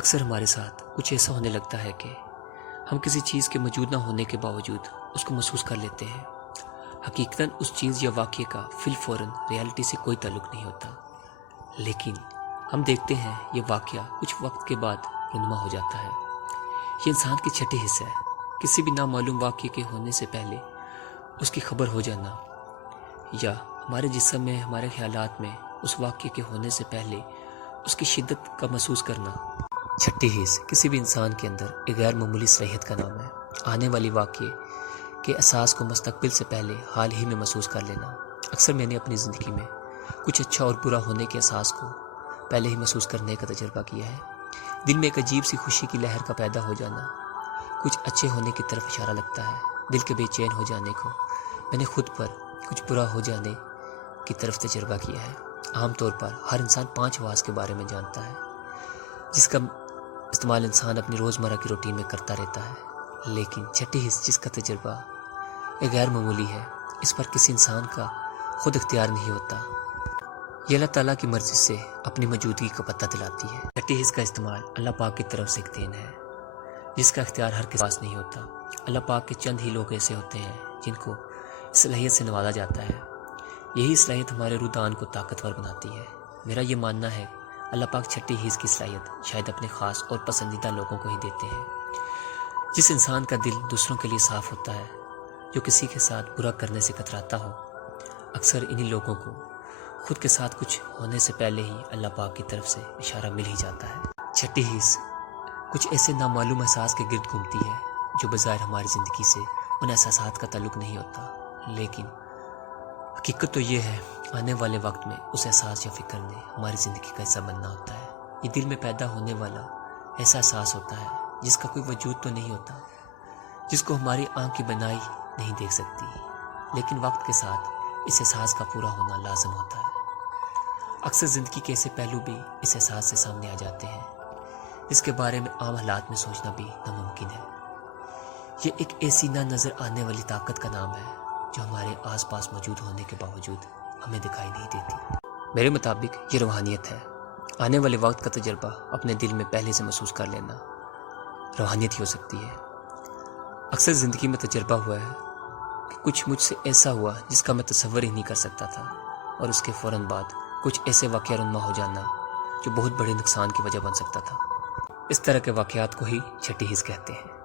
اکثر ہمارے ساتھ کچھ ایسا ہونے لگتا ہے کہ ہم کسی چیز کے موجود نہ ہونے کے باوجود اس کو محسوس کر لیتے ہیں۔ حقیقتاً اس چیز یا واقعے کا فی الفوراً ریالٹی سے کوئی تعلق نہیں ہوتا، لیکن ہم دیکھتے ہیں یہ واقعہ کچھ وقت کے بعد رونما ہو جاتا ہے۔ یہ انسان کی چھٹی حصہ ہے، کسی بھی نامعلوم واقعے کے ہونے سے پہلے اس کی خبر ہو جانا، یا ہمارے جسم میں ہمارے خیالات میں اس واقعے کے ہونے سے پہلے اس کی شدت کا محسوس کرنا۔ چھٹی حص کسی بھی انسان کے اندر ایک غیر معمولی صلاحیت کا نام ہے۔ آنے والی واقعے کے احساس کو مستقبل سے پہلے حال ہی میں محسوس کر لینا۔ اکثر میں نے اپنی زندگی میں کچھ اچھا اور برا ہونے کے احساس کو پہلے ہی محسوس کرنے کا تجربہ کیا ہے۔ دل میں ایک عجیب سی خوشی کی لہر کا پیدا ہو جانا، کچھ اچھے ہونے کی طرف اشارہ لگتا ہے۔ دل کے بے چین ہو جانے کو میں نے خود پر کچھ برا ہو جانے کی طرف تجربہ کیا ہے۔ عام طور پر ہر انسان 5 حواس کے بارے میں جانتا ہے، جس کا استعمال انسان اپنی روزمرہ کی روٹین میں کرتا رہتا ہے، لیکن چھٹی حص جس کا تجربہ ایک غیر معمولی ہے، اس پر کسی انسان کا خود اختیار نہیں ہوتا۔ یہ اللہ تعالیٰ کی مرضی سے اپنی موجودگی کا پتہ دلاتی ہے۔ چھٹی حص کا استعمال اللہ پاک کی طرف سے ایک دین ہے، جس کا اختیار ہر کسی کے پاس نہیں ہوتا۔ اللہ پاک کے چند ہی لوگ ایسے ہوتے ہیں جن کو صلاحیت سے نوازا جاتا ہے۔ یہی صلاحیت ہمارے روحان کو طاقتور بناتی ہے۔ میرا یہ ماننا ہے اللہ پاک چھٹی حص کی صلاحیت شاید اپنے خاص اور پسندیدہ لوگوں کو ہی دیتے ہیں۔ جس انسان کا دل دوسروں کے لیے صاف ہوتا ہے، جو کسی کے ساتھ برا کرنے سے کتراتا ہو، اکثر انہی لوگوں کو خود کے ساتھ کچھ ہونے سے پہلے ہی اللہ پاک کی طرف سے اشارہ مل ہی جاتا ہے۔ چھٹی حص کچھ ایسے نامعلوم احساس کے گرد گھومتی ہے جو بظاہر ہماری زندگی سے ان احساسات کا تعلق نہیں ہوتا، لیکن حقیقت تو یہ ہے آنے والے وقت میں اس احساس یا فکر نے ہماری زندگی کا حصہ بننا ہوتا ہے۔ یہ دل میں پیدا ہونے والا ایسا احساس ہوتا ہے جس کا کوئی وجود تو نہیں ہوتا، جس کو ہماری آنکھ کی بنائی نہیں دیکھ سکتی، لیکن وقت کے ساتھ اس احساس کا پورا ہونا لازم ہوتا ہے۔ اکثر زندگی کے ایسے پہلو بھی اس احساس سے سامنے آ جاتے ہیں جس کے بارے میں عام حالات میں سوچنا بھی ناممکن ہے۔ یہ ایک ایسی نہ نظر آنے والی طاقت کا نام ہے جو ہمارے آس پاس موجود ہونے کے باوجود ہمیں دکھائی نہیں دیتی۔ میرے مطابق یہ روحانیت ہے۔ آنے والے وقت کا تجربہ اپنے دل میں پہلے سے محسوس کر لینا روحانیت ہی ہو سکتی ہے۔ اکثر زندگی میں تجربہ ہوا ہے کہ کچھ مجھ سے ایسا ہوا جس کا میں تصور ہی نہیں کر سکتا تھا، اور اس کے فوراً بعد کچھ ایسے واقعہ رونما ہو جانا جو بہت بڑے نقصان کی وجہ بن سکتا تھا۔ اس طرح کے واقعات کو ہی چھٹی حص کہتے ہیں۔